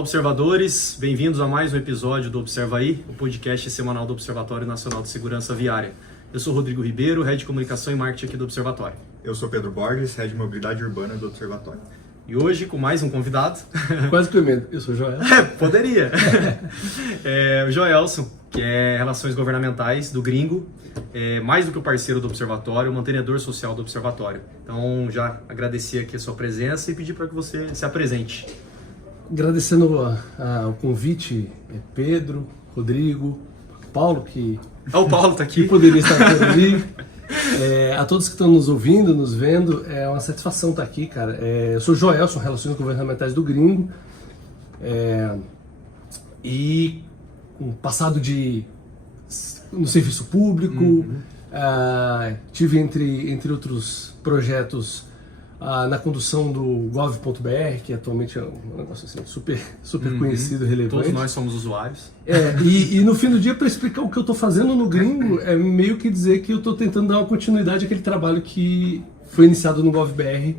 Olá, observadores, bem-vindos a mais um episódio do Observa Aí, o podcast semanal do Observatório Nacional de Segurança Viária. Eu sou Rodrigo Ribeiro, Head de Comunicação e Marketing aqui do Observatório. Eu sou Pedro Borges, Head de Mobilidade Urbana do Observatório. E hoje, com mais um convidado... Quase que eu emendo. Eu sou o Joel. Poderia. O Joelson, que é Relações Governamentais do Gringo, mais do que o parceiro do Observatório, o mantenedor social do Observatório. Então, já agradeci aqui a sua presença e pedir para que você se apresente. Agradecendo o convite, Pedro, Rodrigo, Paulo, que... O Paulo está aqui. Que poderia estar por ali. A todos que estão nos ouvindo, nos vendo, é uma satisfação estar aqui, cara. Eu sou Joel, sou Relações Governamentais do Gringo. E um passado no serviço público, tive entre outros projetos na condução do gov.br, que atualmente é um negócio assim, super conhecido e relevante. Todos nós somos usuários. E no fim do dia, para explicar o que eu estou fazendo no Gringo, é meio que dizer que eu estou tentando dar uma continuidade àquele trabalho que foi iniciado no gov.br,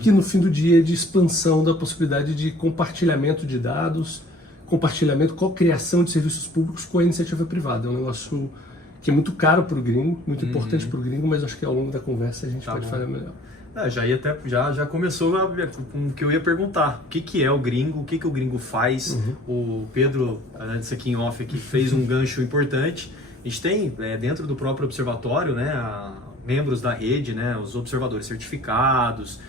que no fim do dia é de expansão da possibilidade de compartilhamento de dados, co-criação de serviços públicos com a iniciativa privada. É um negócio que é muito caro para o Gringo, muito importante para o Gringo, mas acho que ao longo da conversa a gente pode falar melhor. Já começou com o que eu ia perguntar. O que é o Gringo? O que o Gringo faz? O Pedro, antes aqui em off, aqui, fez um gancho importante. A gente tem, dentro do próprio observatório, né, membros da rede, né, os observadores certificados,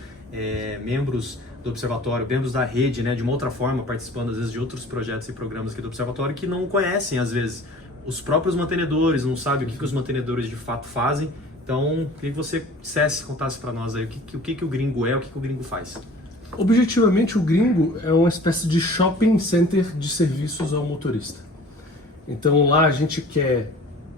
membros do observatório, membros da rede, né, de uma outra forma, participando às vezes de outros projetos e programas aqui do observatório, que não conhecem, às vezes, os próprios mantenedores, não sabem o que os mantenedores de fato fazem. Então, queria que você contasse para nós aí o que o Gringo é, o que o Gringo faz. Objetivamente, o Gringo é uma espécie de shopping center de serviços ao motorista. Então, lá a gente quer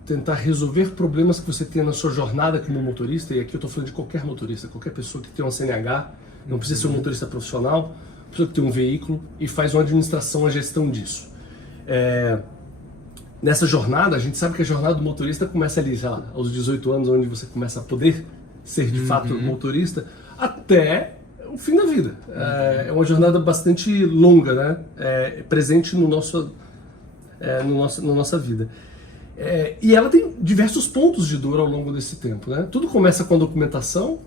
tentar resolver problemas que você tem na sua jornada como motorista, e aqui eu estou falando de qualquer motorista, qualquer pessoa que tem uma CNH, não precisa ser um motorista profissional, pessoa que tem um veículo e faz uma administração, uma gestão disso. Nessa jornada, a gente sabe que a jornada do motorista começa ali, sei lá, aos 18 anos, onde você começa a poder ser de fato motorista, até o fim da vida. É uma jornada bastante longa, né? Presente na nossa vida. E ela tem diversos pontos de dor ao longo desse tempo, né? Tudo começa com a documentação,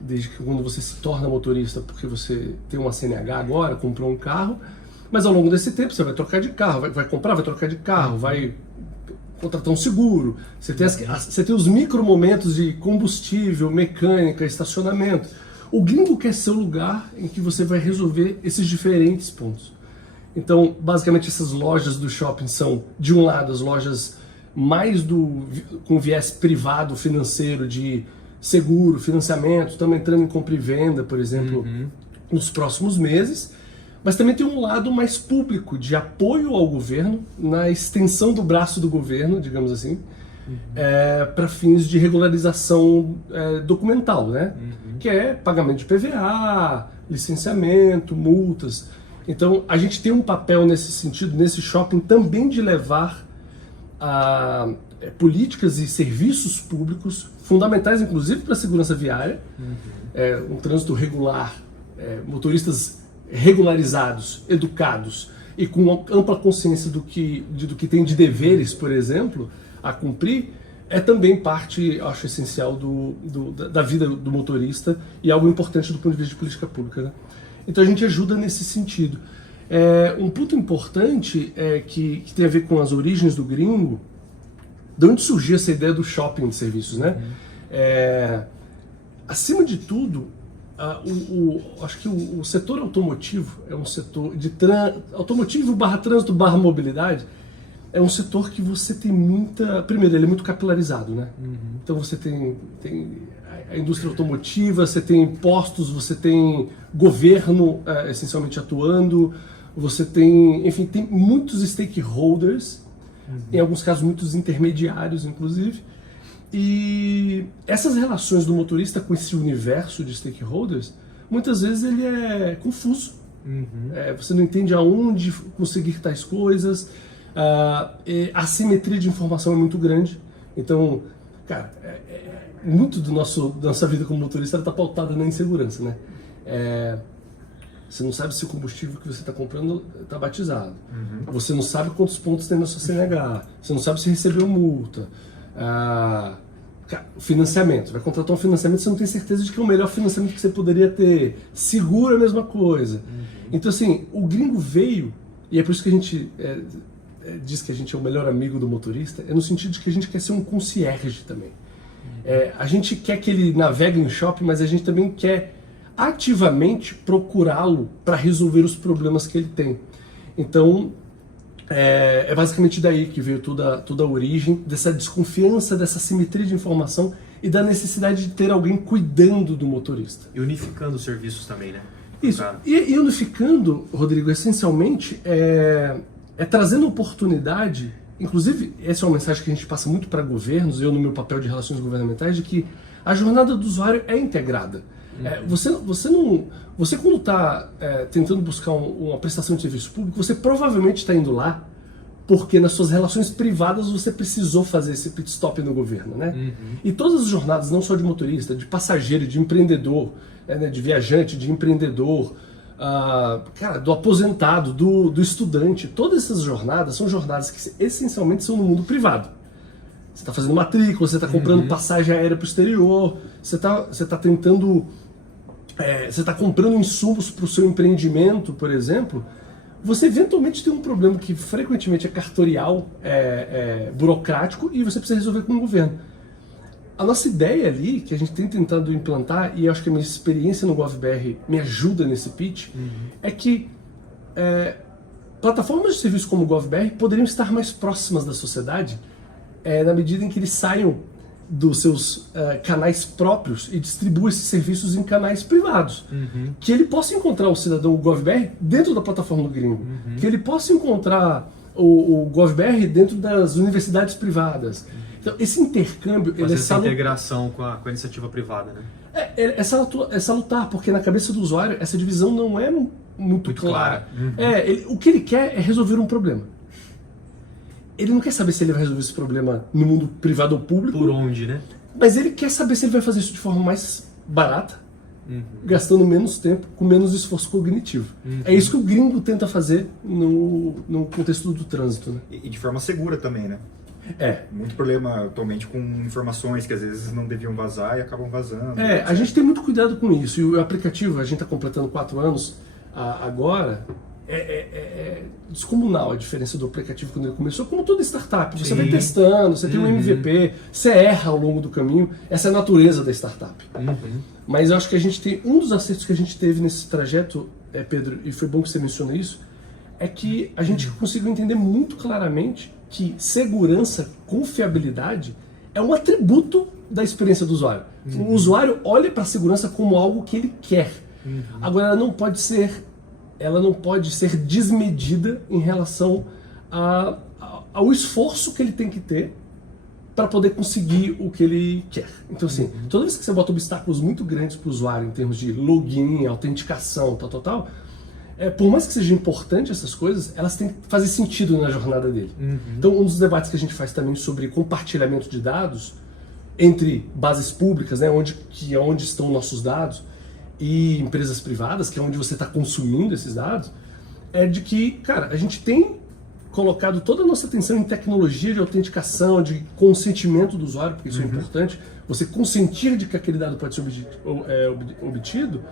desde que quando você se torna motorista, porque você tem uma CNH agora, comprou um carro, mas ao longo desse tempo você vai trocar de carro, vai comprar, vai trocar de carro, vai contratar um seguro, você tem os micro momentos de combustível, mecânica, estacionamento. O Gringo quer ser o lugar em que você vai resolver esses diferentes pontos. Então, basicamente, essas lojas do shopping são, de um lado, as lojas mais com viés privado, financeiro, de seguro, financiamento, estamos entrando em compra e venda, por exemplo, nos próximos meses. Mas também tem um lado mais público, de apoio ao governo, na extensão do braço do governo, digamos assim, para fins de regularização documental, né? Que é pagamento de PVA, licenciamento, multas. Então, a gente tem um papel nesse sentido, nesse shopping, também de levar políticas e serviços públicos, fundamentais inclusive para a segurança viária, um trânsito regular, motoristas regularizados, educados e com ampla consciência do que tem de deveres, por exemplo, a cumprir, é também parte, acho, essencial da vida do motorista e algo importante do ponto de vista de política pública, né? Então a gente ajuda nesse sentido. Um ponto importante que tem a ver com as origens do Gringo, de onde surgiu essa ideia do shopping de serviços, né? Acima de tudo, acho que o setor automotivo é um setor de automotivo / trânsito / mobilidade, é um setor que você tem primeiro, ele é muito capilarizado, né? Então você tem a indústria automotiva, você tem postos, você tem governo essencialmente atuando, você tem, enfim, tem muitos stakeholders, em alguns casos muitos intermediários, inclusive. E essas relações do motorista com esse universo de stakeholders, muitas vezes ele é confuso. Você não entende aonde conseguir tais coisas, a assimetria de informação é muito grande. Então, cara, muito da nossa vida como motorista está pautada na insegurança, né? Você não sabe se o combustível que você está comprando está batizado. Você não sabe quantos pontos tem na sua CNH. Você não sabe se recebeu multa. Financiamento. Vai contratar um financiamento, você não tem certeza de que é o melhor financiamento que você poderia ter. Seguro é a mesma coisa. Então, assim, o gringo veio, e é por isso que a gente diz que a gente é o melhor amigo do motorista, é no sentido de que a gente quer ser um concierge também. A gente quer que ele navegue no shopping, mas a gente também quer ativamente procurá-lo para resolver os problemas que ele tem. Então, é basicamente daí que veio toda a origem dessa desconfiança, dessa simetria de informação e da necessidade de ter alguém cuidando do motorista. E unificando os serviços também, né? Isso. E unificando, Rodrigo, essencialmente, trazendo oportunidade, inclusive, essa é uma mensagem que a gente passa muito para governos, eu no meu papel de relações governamentais, de que a jornada do usuário é integrada. Você quando está tentando buscar uma prestação de serviço público, você provavelmente está indo lá porque nas suas relações privadas você precisou fazer esse pit stop no governo, né? E todas as jornadas, não só de motorista, de passageiro, de empreendedor, de viajante, de empreendedor, do aposentado, do estudante, todas essas jornadas são jornadas que essencialmente são no mundo privado. Você está fazendo matrícula, você está comprando passagem aérea para o exterior, você está tentando... você está comprando insumos para o seu empreendimento, por exemplo, você eventualmente tem um problema que frequentemente é cartorial, burocrático, e você precisa resolver com o governo. A nossa ideia ali, que a gente tem tentado implantar, e acho que a minha experiência no GovBR me ajuda nesse pitch, é que plataformas de serviço como o GovBR poderiam estar mais próximas da sociedade na medida em que eles saiam dos seus canais próprios e distribuam esses serviços em canais privados. Que ele possa encontrar o cidadão GovBR dentro da plataforma do gringo. Que ele possa encontrar o GovBR dentro das universidades privadas. Então, esse intercâmbio... Fazer essa integração com a iniciativa privada, né? É salutar, porque na cabeça do usuário essa divisão não é muito clara. O que ele quer é resolver um problema. Ele não quer saber se ele vai resolver esse problema no mundo privado ou público. Por onde, né? Mas ele quer saber se ele vai fazer isso de forma mais barata, gastando menos tempo, com menos esforço cognitivo. É isso que o gringo tenta fazer no contexto do trânsito, né? E de forma segura também, né? Muito problema atualmente com informações que às vezes não deviam vazar e acabam vazando. A gente tem muito cuidado com isso. E o aplicativo, a gente está completando 4 anos agora... É descomunal a diferença do aplicativo quando ele começou, como toda startup. Você vai testando, você tem um MVP, você erra ao longo do caminho, essa é a natureza da startup. Mas eu acho que a gente tem, um dos acertos que a gente teve nesse trajeto, Pedro, e foi bom que você mencionou isso, é que a gente conseguiu entender muito claramente que segurança, confiabilidade, é um atributo da experiência do usuário. O usuário olha para a segurança como algo que ele quer. Agora, ela não pode ser desmedida em relação ao esforço que ele tem que ter para poder conseguir o que ele quer. Então, assim, toda vez que você bota obstáculos muito grandes para o usuário em termos de login, autenticação, tal, por mais que seja importante essas coisas, elas têm que fazer sentido na jornada dele. Então, um dos debates que a gente faz também sobre compartilhamento de dados entre bases públicas, né, onde estão nossos dados, e empresas privadas, que é onde você está consumindo esses dados, é de que, cara, a gente tem colocado toda a nossa atenção em tecnologia de autenticação, de consentimento do usuário, porque isso é importante, você consentir de que aquele dado pode ser obtido.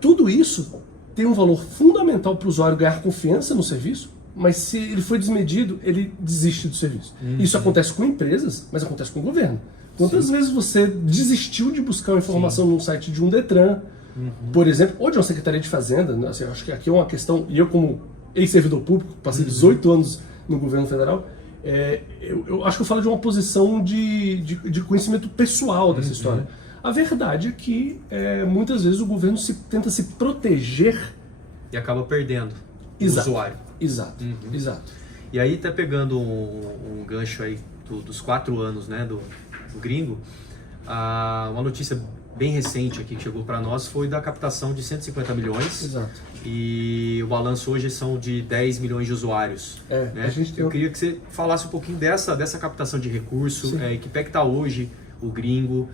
Tudo isso tem um valor fundamental para o usuário ganhar confiança no serviço, mas se ele foi desmedido, ele desiste do serviço. Isso acontece com empresas, mas acontece com o governo. Quantas vezes você desistiu de buscar uma informação num site de um Detran, por exemplo, ou de uma Secretaria de Fazenda? Né? Assim, acho que aqui é uma questão, e eu como ex-servidor público, passei 18 anos no governo federal, eu acho que eu falo de uma posição de conhecimento pessoal dessa história. A verdade é que muitas vezes o governo tenta se proteger e acaba perdendo o usuário. Exato. E aí, tá pegando um gancho aí dos 4 anos, né, do gringo, uma notícia bem recente aqui que chegou para nós foi da captação de 150 milhões. Exato. E o balanço hoje são de 10 milhões de usuários. Né? Eu queria que você falasse um pouquinho dessa captação de recurso, que pé que está hoje o gringo?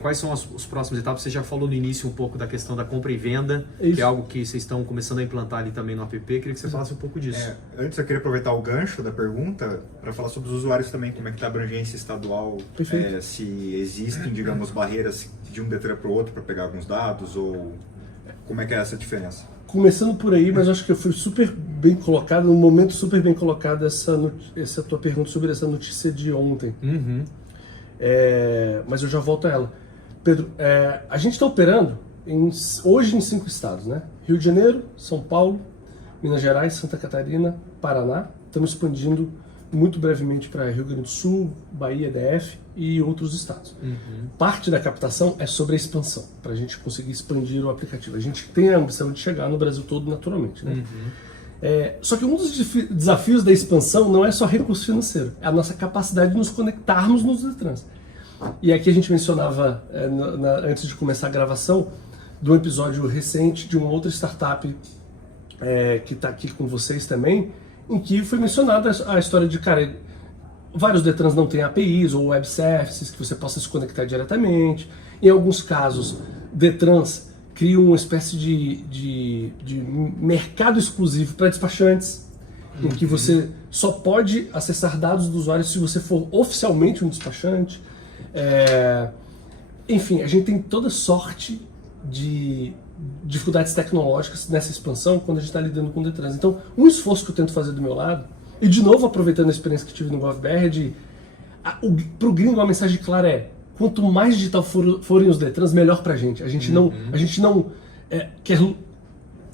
Quais são as próximas etapas? Você já falou no início um pouco da questão da compra e venda, que é algo que vocês estão começando a implantar ali também no app. Queria que você falasse um pouco disso. Antes eu queria aproveitar o gancho da pergunta para falar sobre os usuários também, como é que está a abrangência estadual, se existem, digamos, barreiras de um Detran para o outro para pegar alguns dados, ou como é que é essa diferença? Começando por aí, mas acho que eu fui super bem colocado, num momento super bem colocado essa tua pergunta sobre essa notícia de ontem. Mas eu já volto a ela. Pedro, a gente está operando hoje em 5 estados, né? Rio de Janeiro, São Paulo, Minas Gerais, Santa Catarina, Paraná. Estamos expandindo muito brevemente para Rio Grande do Sul, Bahia, DF e outros estados. Parte da captação é sobre a expansão, para a gente conseguir expandir o aplicativo. A gente tem a ambição de chegar no Brasil todo naturalmente, né? Só que um dos desafios da expansão não é só recurso financeiro, é a nossa capacidade de nos conectarmos nos Detrans. E aqui a gente mencionava, antes de começar a gravação, de um episódio recente de uma outra startup que está aqui com vocês também, em que foi mencionada a história de, cara, vários Detrans não têm APIs ou web services que você possa se conectar diretamente. Em alguns casos, Detrans criam uma espécie de mercado exclusivo para despachantes, em que você só pode acessar dados do usuário se você for oficialmente um despachante. Enfim, a gente tem toda sorte de dificuldades tecnológicas nessa expansão quando a gente está lidando com o Detrans. Então, um esforço que eu tento fazer do meu lado, e de novo aproveitando a experiência que tive no GovBR, para o gringo a mensagem clara é: quanto mais digital forem os Detrans, melhor para a gente. A gente não quer,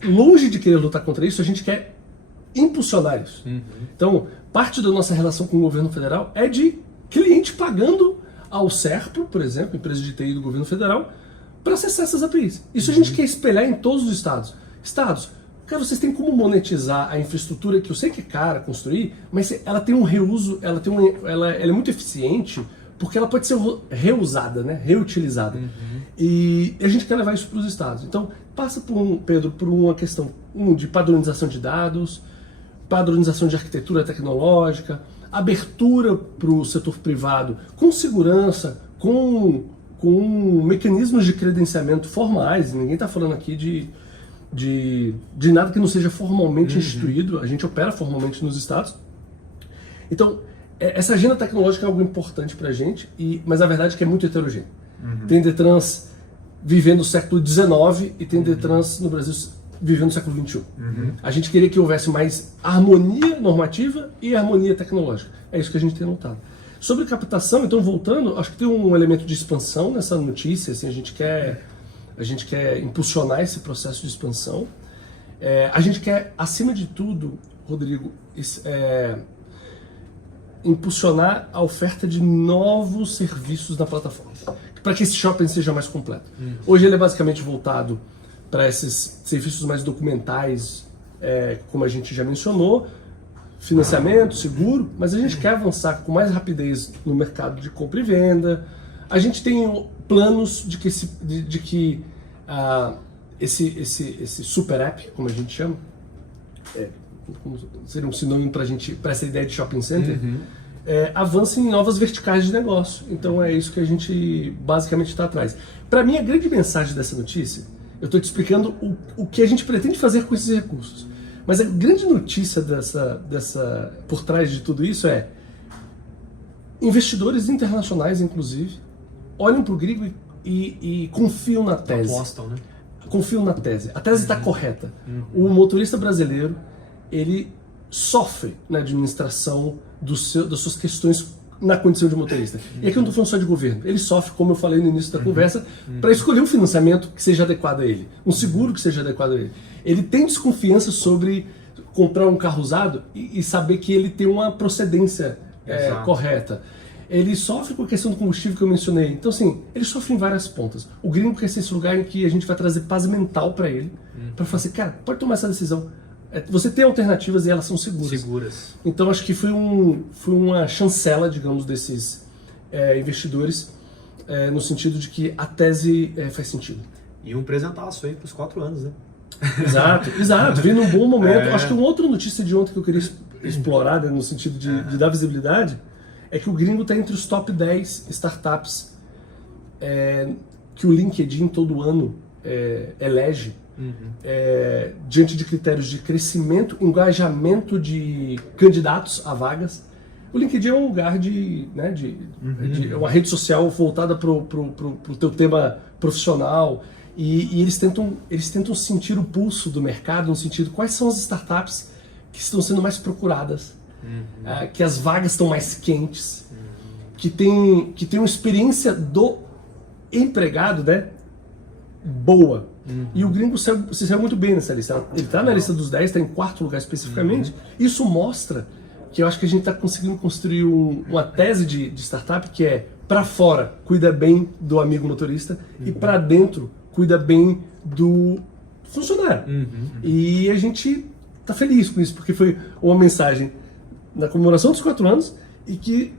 longe de querer lutar contra isso, a gente quer impulsionar isso. Então, parte da nossa relação com o governo federal é de cliente pagando ao SERPRO, por exemplo, empresa de TI do governo federal, para acessar essas APIs. Isso a gente quer espelhar em todos os estados. Cara, vocês têm como monetizar a infraestrutura, que eu sei que é cara construir, mas ela tem um reuso, ela é muito eficiente, porque ela pode ser reusada, né? Reutilizada. E a gente quer levar isso para os estados. Então, passa, Pedro, por uma questão de padronização de dados, padronização de arquitetura tecnológica, abertura para o setor privado com segurança, com mecanismos de credenciamento formais. Ninguém está falando aqui de nada que não seja formalmente instituído. A gente opera formalmente nos estados. Então, essa agenda tecnológica é algo importante para a gente, mas a verdade é que é muito heterogêneo. Tem Detrans vivendo o século XIX e tem Detrans no Brasil vivendo o século XXI. A gente queria que houvesse mais harmonia normativa e harmonia tecnológica. É isso que a gente tem notado. Sobre captação, então, voltando, acho que tem um elemento de expansão nessa notícia. Assim, a gente quer impulsionar esse processo de expansão. A gente quer, acima de tudo, Rodrigo, impulsionar a oferta de novos serviços na plataforma, para que esse shopping seja mais completo. Hoje ele é basicamente voltado para esses serviços mais documentais, como a gente já mencionou, financiamento, seguro, mas a gente quer avançar com mais rapidez no mercado de compra e venda. A gente tem planos de que esse super app, como a gente chama, seria um sinônimo para essa ideia de shopping center, avance em novas verticais de negócio. Então é isso que a gente basicamente está atrás. Para mim, a grande mensagem dessa notícia, eu estou te explicando o que a gente pretende fazer com esses recursos. Mas a grande notícia por trás de tudo isso é: investidores internacionais, inclusive, olham para o gringo e confiam na tese. Apostam, né? Confiam na tese. A tese está correta. O motorista brasileiro, ele sofre na administração das suas questões na condição de motorista. E aqui eu não estou falando só de governo. Ele sofre, como eu falei no início da conversa, para escolher um financiamento que seja adequado a ele, um seguro que seja adequado a ele. Ele tem desconfiança sobre comprar um carro usado e saber que ele tem uma procedência correta. Ele sofre com a questão do combustível que eu mencionei. Então, assim, ele sofre em várias pontas. O gringo quer ser esse lugar em que a gente vai trazer paz mental para ele, para falar assim: cara, pode tomar essa decisão. Você tem alternativas e elas são seguras. Então, acho que foi uma chancela, digamos, desses investidores, no sentido de que a tese faz sentido. E um presentaço aí para os 4 anos, né? Exato. Vem num bom momento. Acho que uma outra notícia de ontem que eu queria explorar, né, no sentido de dar visibilidade, é que o gringo está entre os top 10 startups que o LinkedIn todo ano elege diante de critérios de crescimento, engajamento de candidatos a vagas. O LinkedIn é um lugar de uma rede social voltada para o teu tema profissional, e eles tentam sentir o pulso do mercado, no sentido quais são as startups que estão sendo mais procuradas, que as vagas estão mais quentes, que tem uma experiência do empregado, né, boa. E o gringo se saiu muito bem nessa lista. Ele está na lista dos 10, está em 4º lugar especificamente. Isso mostra que eu acho que a gente está conseguindo construir uma tese de startup que é para fora, cuida bem do amigo motorista, e para dentro, cuida bem do funcionário. E a gente está feliz com isso, porque foi uma mensagem na comemoração dos 4 anos e que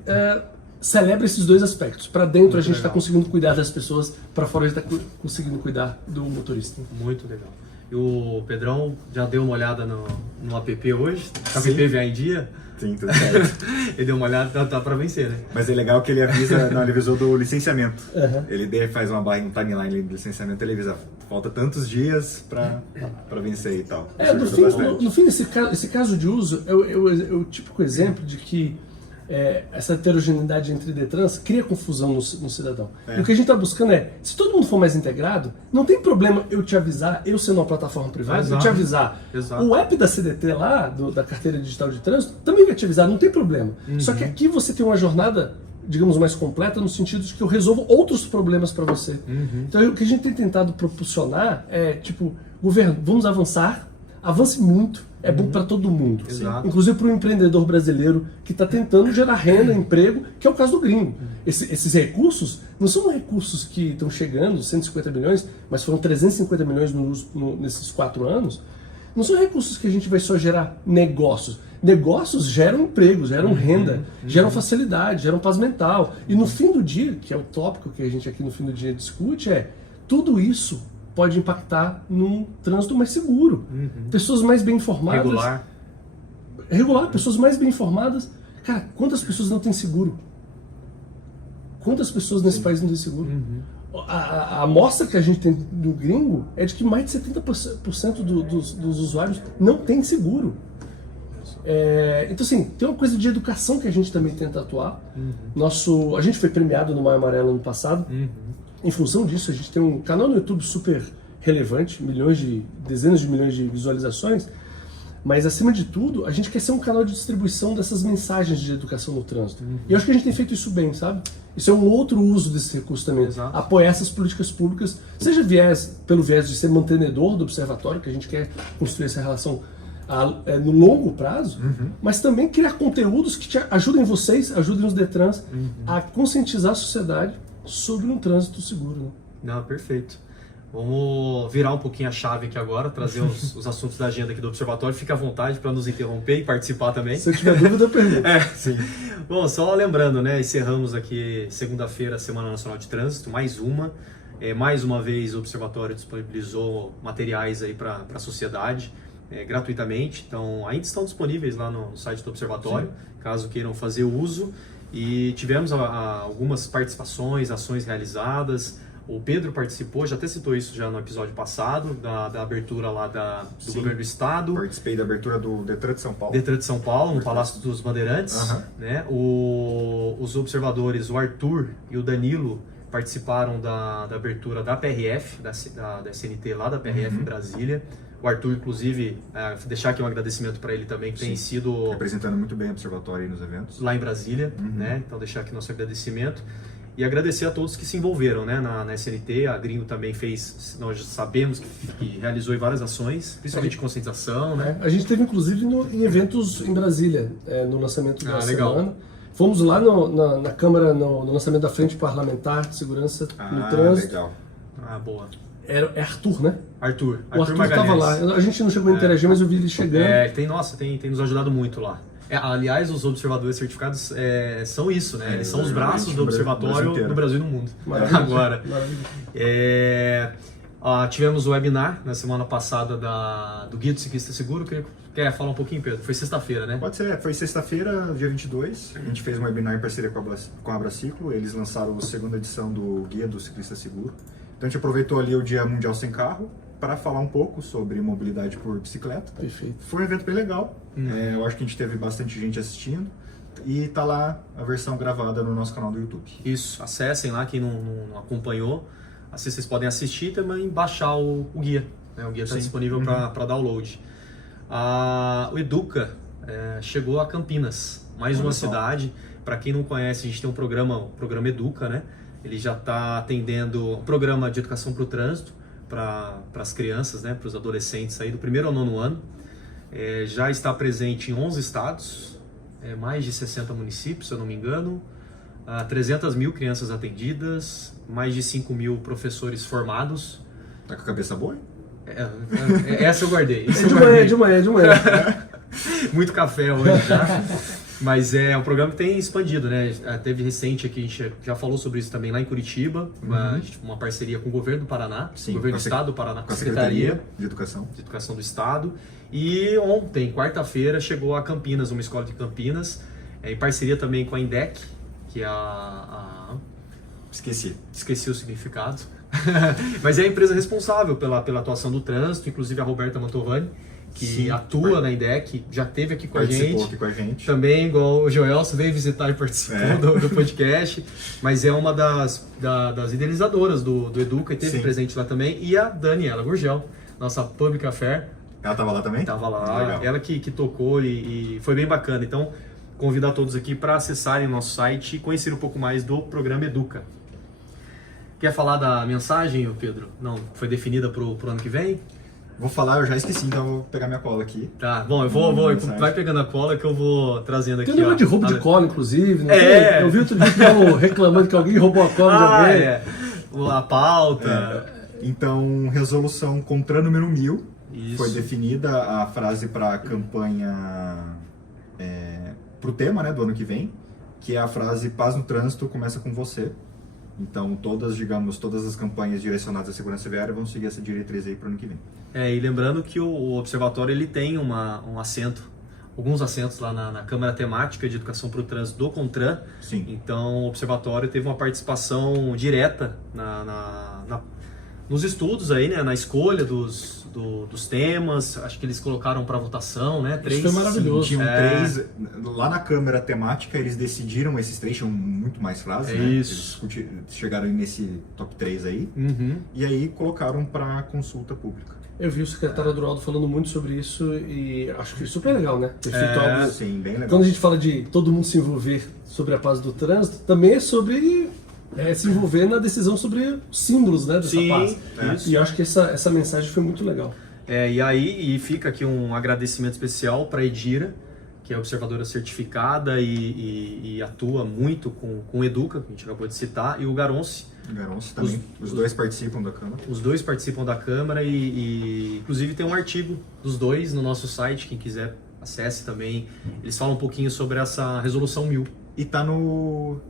celebra esses 2 aspectos. Para dentro muito a gente está conseguindo cuidar das pessoas, para fora a gente está conseguindo cuidar do motorista. Muito legal. E o Pedrão já deu uma olhada no app hoje? O app vem em dia? Sim, tudo certo. Ele deu uma olhada, tá para vencer, né? Mas é legal que ele avisa, ele avisou do licenciamento. Ele faz uma barra, um timeline de licenciamento, ele avisa, falta tantos dias para vencer e tal. No fim, esse caso de uso é o típico exemplo de que essa heterogeneidade entre Detrans cria confusão no cidadão. E o que a gente está buscando se todo mundo for mais integrado, não tem problema eu te avisar, eu sendo uma plataforma privada, eu te avisar. Exato. O app da CDT lá, da Carteira Digital de Trânsito, também vai te avisar, não tem problema. Só que aqui você tem uma jornada, digamos, mais completa, no sentido de que eu resolvo outros problemas para você. Então o que a gente tem tentado proporcionar governo, vamos avançar, avance muito, é bom para todo mundo. Inclusive para o empreendedor brasileiro que está tentando gerar renda, emprego, que é o caso do gringo. Esses recursos não são recursos que estão chegando, 150 milhões, mas foram 350 milhões nesses 4 anos. Não são recursos que a gente vai só gerar negócios. Negócios geram emprego, geram renda, geram facilidade, geram paz mental. E no fim do dia, que é o tópico que a gente aqui no fim do dia discute, tudo isso pode impactar num trânsito mais seguro. Pessoas mais bem informadas. Regular, pessoas mais bem informadas. Cara, quantas pessoas não têm seguro? Quantas pessoas nesse país não têm seguro? A amostra que a gente tem do gringo é de que mais de 70% dos usuários não têm seguro. Então, assim, tem uma coisa de educação que a gente também tenta atuar. A gente foi premiado no Maio Amarelo ano passado. Em função disso, a gente tem um canal no YouTube super relevante, dezenas de milhões de visualizações, mas acima de tudo, a gente quer ser um canal de distribuição dessas mensagens de educação no trânsito. E eu acho que a gente tem feito isso bem, sabe? Isso é um outro uso desse recurso também. Apoiar essas políticas públicas, seja pelo viés de ser mantenedor do observatório, que a gente quer construir essa relação no longo prazo, mas também criar conteúdos que ajudem os Detrans a conscientizar a sociedade sobre um trânsito seguro. Né? Não, perfeito. Vamos virar um pouquinho a chave aqui agora, trazer os assuntos da agenda aqui do Observatório. Fica à vontade para nos interromper e participar também. Se eu tiver dúvida, eu pergunto. Sim. Bom, só lembrando, né, encerramos aqui segunda-feira a Semana Nacional de Trânsito, mais uma vez o Observatório disponibilizou materiais aí para a sociedade gratuitamente. Então, ainda estão disponíveis lá no site do Observatório, caso queiram fazer uso. E tivemos algumas participações, ações realizadas. O Pedro participou, já até citou isso já no episódio passado, da abertura lá do Governo do Estado. Participei da abertura do Detran de São Paulo. Detran de São Paulo, no Palácio dos Bandeirantes. Né? Os observadores, o Arthur e o Danilo, participaram da abertura da PRF, da SNT lá da PRF em Brasília. O Arthur, inclusive, deixar aqui um agradecimento para ele também, que tem sido... representando muito bem o Observatório aí nos eventos. Lá em Brasília, né? Então deixar aqui nosso agradecimento. E agradecer a todos que se envolveram, né, na SNT. A Gringo também nós sabemos que realizou várias ações, principalmente de conscientização, né? A gente teve, inclusive, em eventos em Brasília, no lançamento da semana. Fomos lá na Câmara, no lançamento da Frente Parlamentar de Segurança no Trânsito. Legal. Boa. É Arthur, né? Arthur O Arthur estava lá. A gente não chegou a interagir, mas eu vi ele chegando. Tem nos ajudado muito lá. Aliás, os observadores certificados são isso, né? Eles são os braços do observatório no Brasil e no mundo. Agora. Tivemos o webinar na semana passada do Guia do Ciclista Seguro. Quer Quer falar um pouquinho, Pedro? Foi sexta-feira, né? Pode ser, foi sexta-feira, dia 22, a gente fez um webinar em parceria com a Abraciclo, eles lançaram a segunda edição do Guia do Ciclista Seguro. Então a gente aproveitou ali o Dia Mundial Sem Carro para falar um pouco sobre mobilidade por bicicleta. Perfeito. Foi um evento bem legal, eu acho que a gente teve bastante gente assistindo e tá lá a versão gravada no nosso canal do YouTube. Isso, acessem lá, quem não acompanhou, assim vocês podem assistir e também baixar o guia, né? O guia está disponível para download. O Educa chegou a Campinas, mais uma cidade. Para quem não conhece, a gente tem o programa Educa, né? Ele já está atendendo um programa de educação para o trânsito, para as crianças, né? Para os adolescentes aí do 1º ao 9º ano. Já está presente em 11 estados, mais de 60 municípios, se eu não me engano, 300 mil crianças atendidas, mais de 5 mil professores formados. Tá com a cabeça boa, hein? Essa eu guardei. De manhã. Muito café hoje já. Mas é um programa que tem expandido, né? Teve recente aqui, a gente já falou sobre isso também lá em Curitiba, uma parceria com o governo do Paraná, Sim, governo do estado do Paraná, com a Secretaria de Educação do Estado. E ontem, quarta-feira, chegou a Campinas, uma escola de Campinas, em parceria também com a INDEC, que é Esqueci o significado. Mas é a empresa responsável pela atuação do trânsito, inclusive a Roberta Mantovani, que atua na INDEC, já esteve aqui com a gente. Também, igual o Joelson, veio visitar e participou do podcast, mas é uma das idealizadoras do Educa e esteve presente lá também. E a Daniela Gurgel, nossa Public Affair. Ela estava lá também? Estava lá, legal. Ela que tocou e foi bem bacana. Então, convidar todos aqui para acessarem o nosso site e conhecer um pouco mais do programa Educa. Quer falar da mensagem, Pedro? Não, foi definida pro ano que vem? Vou falar, eu já esqueci, então eu vou pegar minha cola aqui. Tá, bom, vai pegando a cola que eu vou trazendo aqui. Tem um negócio de roubo de cola, inclusive, né? Eu vi outro dia reclamando que alguém roubou a cola de alguém. A pauta. Então, resolução contra número 1000. Isso. Foi definida a frase para a campanha, para o tema, né, do ano que vem, que é a frase "Paz no trânsito começa com você". Então, todas as campanhas direcionadas à segurança viária vão seguir essa diretriz aí para o ano que vem. E lembrando que o Observatório ele tem alguns assentos lá na Câmara Temática de Educação para o Trânsito do CONTRAN. Sim. Então, o Observatório teve uma participação direta nos estudos aí, né, na escolha dos temas. Acho que eles colocaram para votação, né? 3. Isso foi maravilhoso. Tinham 3. Lá na Câmara Temática, eles decidiram esses 3, tinham muito mais frases, né? Isso. Eles chegaram nesse top 3 aí. E aí colocaram para consulta pública. Eu vi o secretário Adroaldo falando muito sobre isso e acho que é super legal, né? Ter feito algo... Sim, bem legal. Quando a gente fala de todo mundo se envolver sobre a paz do trânsito, também é sobre se envolver na decisão sobre os símbolos, né, dessa paz. Isso. E eu acho que essa mensagem foi muito legal. E fica aqui um agradecimento especial para a Edira, que é observadora certificada e atua muito com o Educa, que a gente acabou de citar, e o Garonce. Também. Os dois participam da Câmara. Os dois participam da Câmara e inclusive tem um artigo dos dois no nosso site, quem quiser acesse também. Eles falam um pouquinho sobre essa resolução 1000. E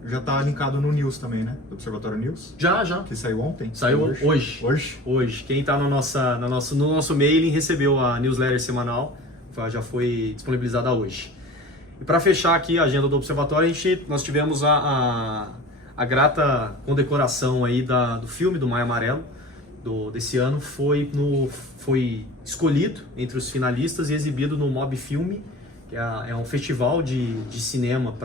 já está linkado no News também, né? Do Observatório News. Já. Que saiu ontem. Saiu hoje. Quem está no nosso mailing recebeu a newsletter semanal, já foi disponibilizada hoje. E para fechar aqui a agenda do Observatório, nós tivemos a grata condecoração aí do filme do Maio Amarelo desse ano, foi escolhido entre os finalistas e exibido no Mob Filme, que é um festival de cinema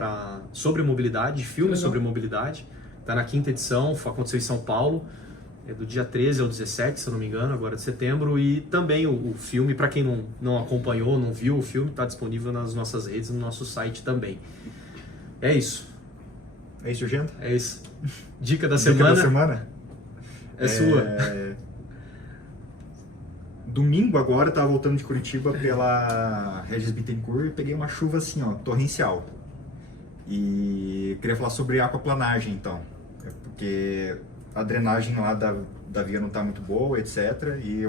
sobre mobilidade, de filmes sobre mobilidade. Está na 5ª edição, aconteceu em São Paulo, do dia 13 ao 17, se eu não me engano, agora de setembro. E também o filme, para quem não acompanhou, não viu o filme, está disponível nas nossas redes, no nosso site também. É isso. É isso, gente? É isso. Dica da semana? É sua. Domingo agora, eu tava voltando de Curitiba pela Regis Bittencourt e peguei uma chuva assim, torrencial. E queria falar sobre aquaplanagem, então. Porque a drenagem lá da via não tá muito boa, etc. E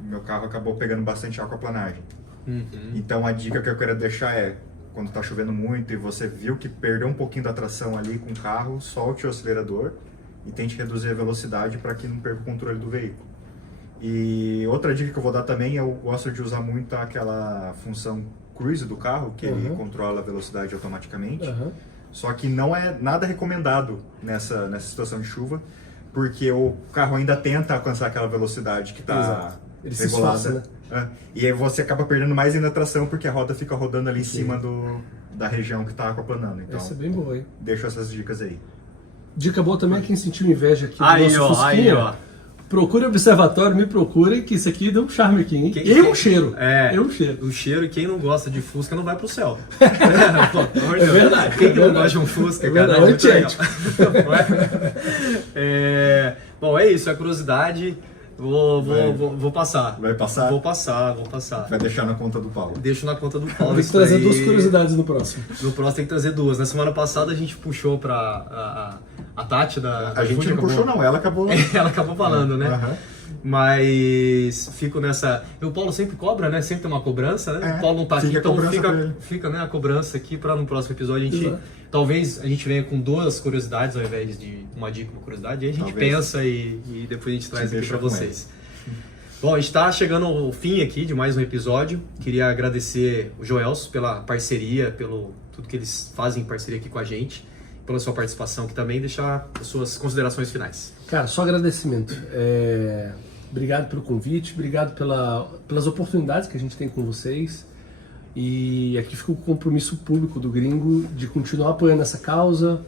meu carro acabou pegando bastante aquaplanagem. Então a dica que eu quero deixar é, quando tá chovendo muito e você viu que perdeu um pouquinho da tração ali com o carro, solte o acelerador e tente reduzir a velocidade para que não perca o controle do veículo. E outra dica que eu vou dar também, eu gosto de usar muito aquela função cruise do carro, que ele controla a velocidade automaticamente. Só que não é nada recomendado nessa situação de chuva, porque o carro ainda tenta alcançar aquela velocidade que está regulada. E aí você acaba perdendo mais ainda a tração, porque a roda fica rodando ali em cima da região que está aquaplanando. Então, essa é bem boa, hein? Deixo essas dicas aí. Dica boa também é quem sentiu inveja aqui do Aí, nosso ó, Fusquinha. aí, ó. Procure o observatório, me procurem, que isso aqui deu um charme aqui, hein? E um cheiro. É, um cheiro. O cheiro, e quem não gosta de Fusca não vai pro céu. É verdade. Quem que não gosta de um Fusca, cara? É muito legal. Bom, é isso, é curiosidade. Vou passar. Vai passar? Vou passar. Vai deixar na conta do Paulo. Deixo na conta do Paulo. Tem que trazer 2 curiosidades no próximo. No próximo tem que trazer 2. Na semana passada a gente puxou pra a Tati da A gente não puxou não, ela acabou... Ela acabou falando, né? Mas fico nessa... O Paulo sempre cobra, né? Sempre tem uma cobrança, né? O Paulo não tá aqui, então fica né, a cobrança aqui para no próximo episódio a gente... Talvez a gente venha com 2 curiosidades ao invés de uma dica e uma curiosidade. E aí a gente pensa e depois a gente traz aqui para vocês. Bom, a gente está chegando ao fim aqui de mais um episódio. Queria agradecer o Joelso pela parceria, pelo tudo que eles fazem em parceria aqui com a gente, pela sua participação aqui também. Deixar as suas considerações finais. Cara, só agradecimento. Obrigado pelo convite, obrigado pelas oportunidades que a gente tem com vocês. E aqui fica o compromisso público do Gringo de continuar apoiando essa causa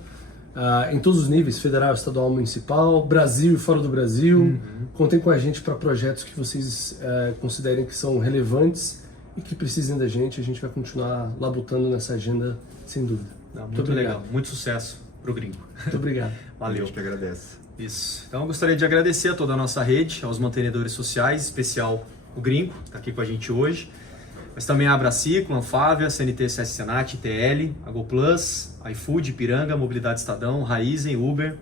em todos os níveis, federal, estadual, municipal, Brasil e fora do Brasil. Contem com a gente para projetos que vocês considerem que são relevantes e que precisem da gente. A gente vai continuar labutando nessa agenda, sem dúvida. Muito legal, muito sucesso pro Gringo. Muito obrigado. Valeu. A gente que agradece. Isso. Então eu gostaria de agradecer a toda a nossa rede, aos mantenedores sociais, em especial o Gringo, que está aqui com a gente hoje. Mas também a Abraciclo, Anfávia, CNT, CS Senat, ITL, a GoPlus, iFood, Ipiranga, Mobilidade Estadão, Raizen, Uber,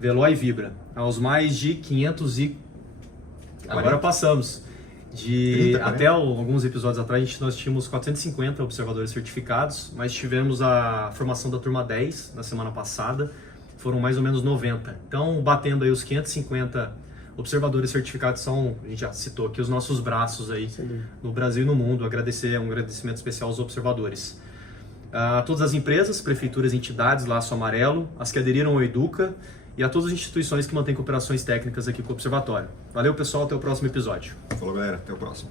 Veloy e Vibra. Aos mais de 500 e... Agora passamos. Até alguns episódios atrás nós tínhamos 450 observadores certificados, mas tivemos a formação da turma 10 na semana passada, foram mais ou menos 90. Então, batendo aí os 550 observadores certificados são, a gente já citou aqui, os nossos braços aí no Brasil e no mundo. Um agradecimento especial aos observadores. A todas as empresas, prefeituras e entidades, Laço Amarelo, as que aderiram ao Educa e a todas as instituições que mantêm cooperações técnicas aqui com o Observatório. Valeu, pessoal, até o próximo episódio. Falou, galera, até o próximo.